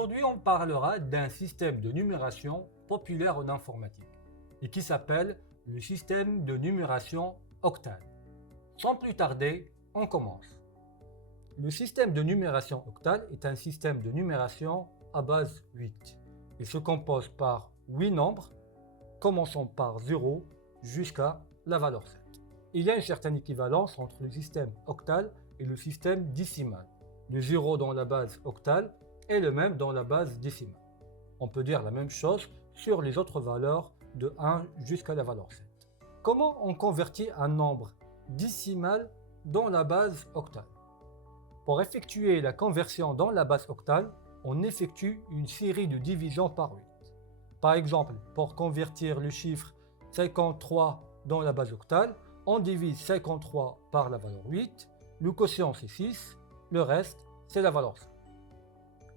Aujourd'hui, on parlera d'un système de numération populaire en informatique et qui s'appelle le système de numération octal. Sans plus tarder, on commence. Le système de numération octal est un système de numération à base 8. Il se compose par 8 nombres, commençant par 0 jusqu'à la valeur 7. Il y a une certaine équivalence entre le système octal et le système décimal. Le 0 dans la base octale est le même dans la base décimale. On peut dire la même chose sur les autres valeurs de 1 jusqu'à la valeur 7. Comment on convertit un nombre décimal dans la base octale? Pour effectuer la conversion dans la base octale, on effectue une série de divisions par 8. Par exemple, pour convertir le chiffre 53 dans la base octale, on divise 53 par la valeur 8, le quotient c'est 6, le reste c'est la valeur 5.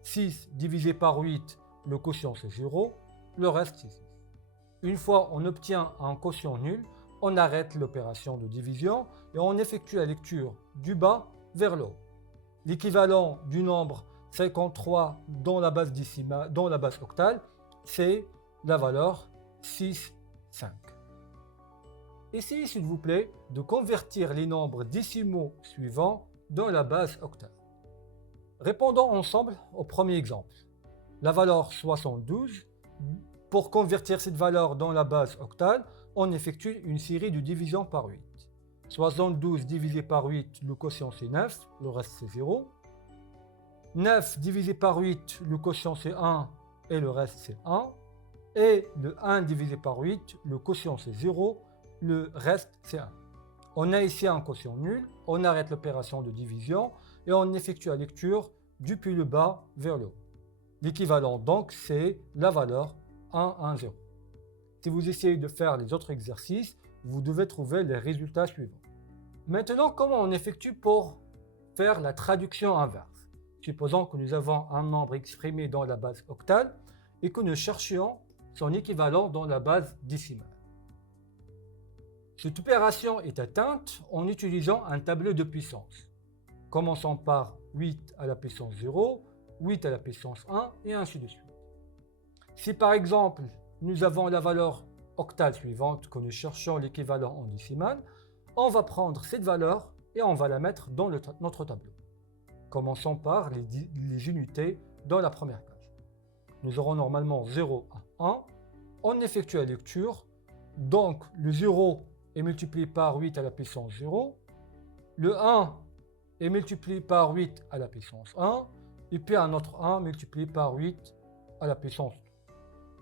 6 divisé par 8, le quotient c'est 0, le reste c'est 6. Une fois on obtient un quotient nul, on arrête l'opération de division et on effectue la lecture du bas vers le haut. L'équivalent du nombre 53 dans la base décimale, dans la base octale, c'est la valeur 6, 5. Essayez s'il vous plaît de convertir les nombres décimaux suivants dans la base octale. Répondons ensemble au premier exemple. La valeur 72, pour convertir cette valeur dans la base octale, on effectue une série de divisions par 8. 72 divisé par 8, le quotient c'est 9, le reste c'est 0. 9 divisé par 8, le quotient c'est 1 et le reste c'est 1. Et le 1 divisé par 8, le quotient c'est 0, le reste c'est 1. On a ici un quotient nul, on arrête l'opération de division et on effectue la lecture depuis le bas vers le haut. L'équivalent donc c'est la valeur 1, 1, 0. Si vous essayez de faire les autres exercices, vous devez trouver les résultats suivants. Maintenant, comment on effectue pour faire la traduction inverse? Supposons que nous avons un nombre exprimé dans la base octale et que nous cherchions son équivalent dans la base décimale. Cette opération est atteinte en utilisant un tableau de puissance, commençant par 8 à la puissance 0, 8 à la puissance 1 et ainsi de suite. Si par exemple, nous avons la valeur octale suivante que nous cherchons l'équivalent en décimale, on va prendre cette valeur et on va la mettre dans notre tableau. Commençons par les unités dans la première case. Nous aurons normalement 0 à 1. On effectue la lecture. Donc le 0 est multiplié par 8 à la puissance 0. Le 1 est multiplié par 8 à la puissance 1. Et puis un autre 1 multiplié par 8 à la puissance 2.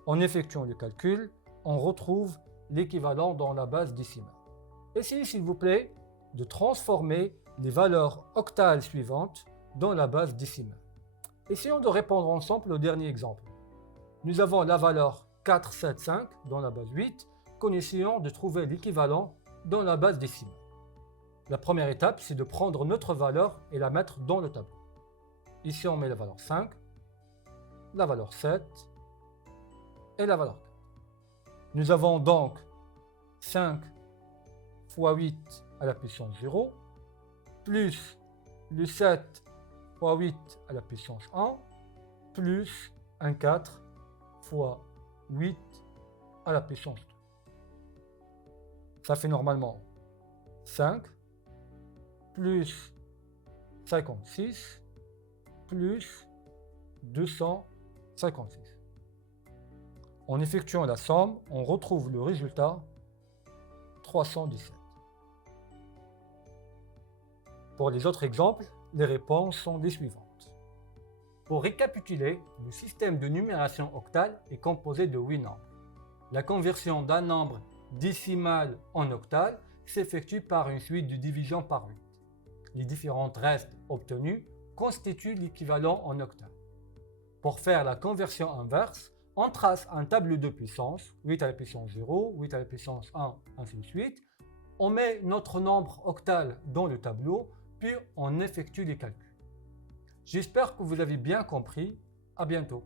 En effectuant le calcul, on retrouve l'équivalent dans la base décimale. Essayez s'il vous plaît de transformer les valeurs octales suivantes dans la base décimale. Essayons de répondre ensemble au dernier exemple. Nous avons la valeur 475 dans la base 8, qu'en essayant de trouver l'équivalent dans la base décimale. La première étape, c'est de prendre notre valeur et la mettre dans le tableau. Ici, on met la valeur 5, la valeur 7 et la valeur 4. Nous avons donc 5 fois 8 à la puissance 0, plus le 7 fois 8 à la puissance 1, plus un 4 fois 8 à la puissance 2. Ça fait normalement 5 plus 56 plus 256. En effectuant la somme, on retrouve le résultat 317. Pour les autres exemples, les réponses sont les suivantes. Pour récapituler, le système de numération octale est composé de 8 nombres. La conversion d'un nombre décimal en octal s'effectue par une suite de division par 8. Les différents restes obtenus constituent l'équivalent en octal. Pour faire la conversion inverse, on trace un tableau de puissance, 8 à la puissance 0, 8 à la puissance 1, ainsi de suite. On met notre nombre octal dans le tableau, puis on effectue les calculs. J'espère que vous avez bien compris. À bientôt.